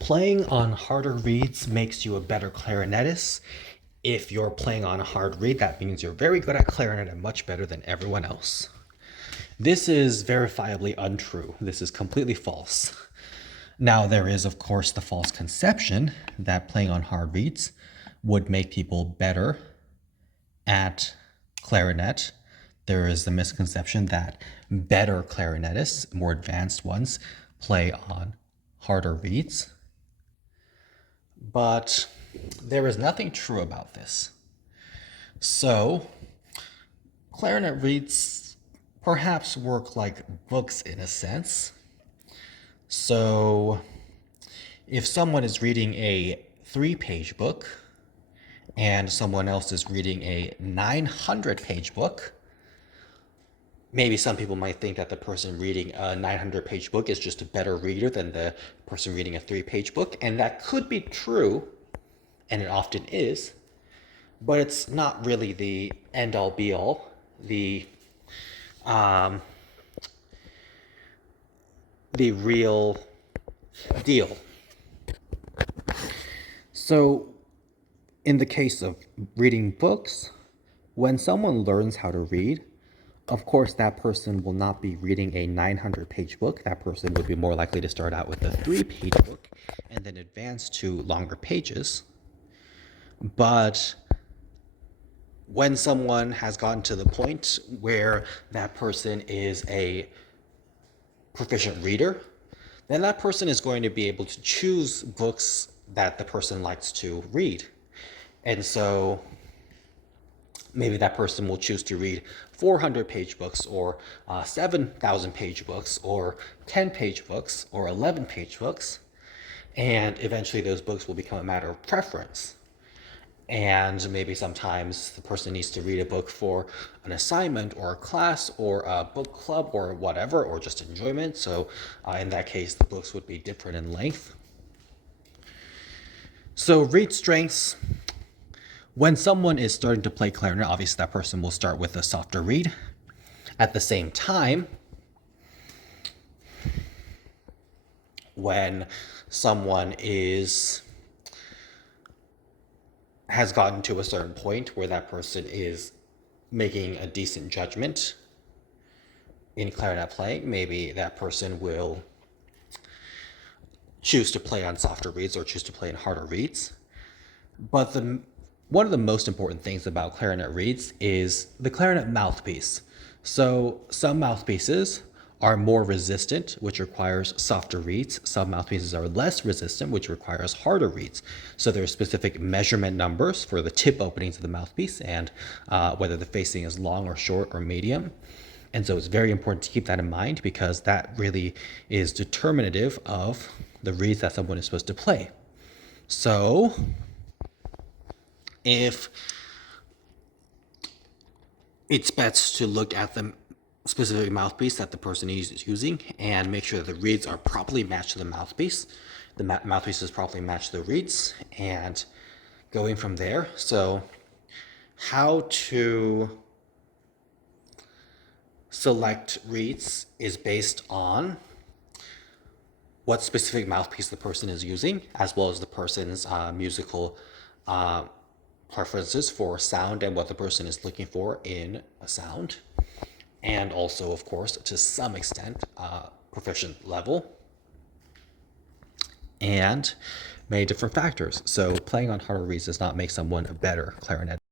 Playing on harder reeds makes you a better clarinetist. If you're playing on a hard reed, that means you're very good at clarinet and much better than everyone else. This is verifiably untrue. This is completely false. Now, there is, of course, the false conception that playing on hard reeds would make people better at clarinet. There is the misconception that better clarinetists, more advanced ones, play on harder reeds. But there is nothing true about this. So, clarinet reeds perhaps work like books in a sense. So, if someone is reading a 3-page book and someone else is reading a 900-page book, maybe some people might think that the person reading a 900-page book is just a better reader than the person reading a 3-page book, and that could be true, and it often is, but it's not really the end-all be-all, the real deal. So, in the case of reading books, when someone learns how to read, of course, that person will not be reading a 900-page book. That person would be more likely to start out with a 3-page book and then advance to longer pages. But when someone has gotten to the point where that person is a proficient reader, then that person is going to be able to choose books that the person likes to read. And so maybe that person will choose to read 400-page books or 7,000-page books or 10-page books or 11-page books. And eventually those books will become a matter of preference. And maybe sometimes the person needs to read a book for an assignment or a class or a book club or whatever, or just enjoyment. So in that case, the books would be different in length. So read strengths. When someone is starting to play clarinet, obviously that person will start with a softer reed. At the same time, when someone has gotten to a certain point where that person is making a decent judgment in clarinet playing, maybe that person will choose to play on softer reeds or choose to play in harder reeds. But one of the most important things about clarinet reeds is the clarinet mouthpiece. So some mouthpieces are more resistant, which requires softer reeds. Some mouthpieces are less resistant, which requires harder reeds. So there are specific measurement numbers for the tip openings of the mouthpiece and whether the facing is long or short or medium. And so it's very important to keep that in mind because that really is determinative of the reeds that someone is supposed to play. So if it's best to look at the specific mouthpiece that the person is using and make sure that the reeds are properly matched to the mouthpiece. The mouthpiece is properly matched to the reeds and going from there. So how to select reeds is based on what specific mouthpiece the person is using, as well as the person's musical preferences for sound and what the person is looking for in a sound. And also, of course, to some extent, proficient level. And many different factors. So playing on harder reeds does not make someone a better clarinet.